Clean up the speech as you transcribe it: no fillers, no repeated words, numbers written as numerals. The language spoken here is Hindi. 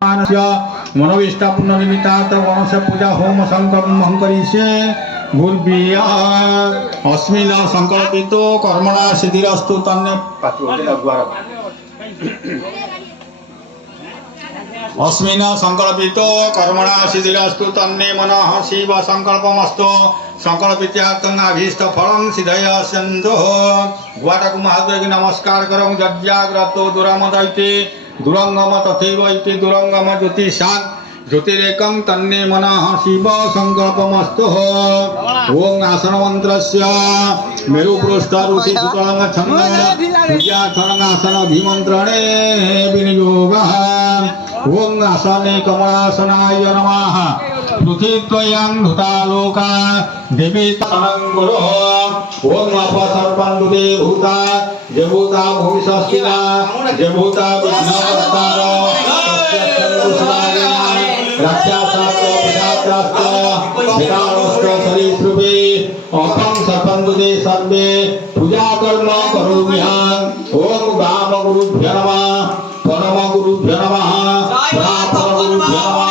मनोविष्टा पुनर्निमित्तार्थ वनस्य पूजा होम संकल्पं करिष्ये गुर्बिया अस्मिन् संकल्पितो कर्मणा सिद्धिरस्तु तन्ने अस्मिन् संकल्पितो कर्मणा सिद्धिरस्तु तन्ने मनः शिव संकल्पमस्तु संकल्पित्यार्थं अभीष्ट फलं सिद्धया सन्तो गुवाटाकु महादेव की नमस्कार करो जज्जाग्रतो दुरामदैते दुरंगम तथैव इति दुरंगम ज्योतिषात् ज्योतिरेकं तन्ने मनः शिव संकल्पमस्तु ओम आसन मंत्रस्य मेरुपृष्ठ ऋषि शुक्लंग छंद पूजा खंग आसन अभिमंत्रणे विनियोगः ओम आसने कमलासनाय नमः पृथ्वीत्वयं धुतालोका देवी तनं गुरुः ओम अपसर्पन्दुते भूता जभूता भूमिषस्तिना जभूता विघ्नहर्तार रक्षाशास्त्र प्रजाशास्त्र विरामस्त्र सरीसृपे अपं सर्पन्दुते सर्वे पूजा कर्म करोम्यहम् ओम वाम गुरुभ्यो नमः परम गुरुभ्यो नमः प्रापर गुरुभ्यो नमः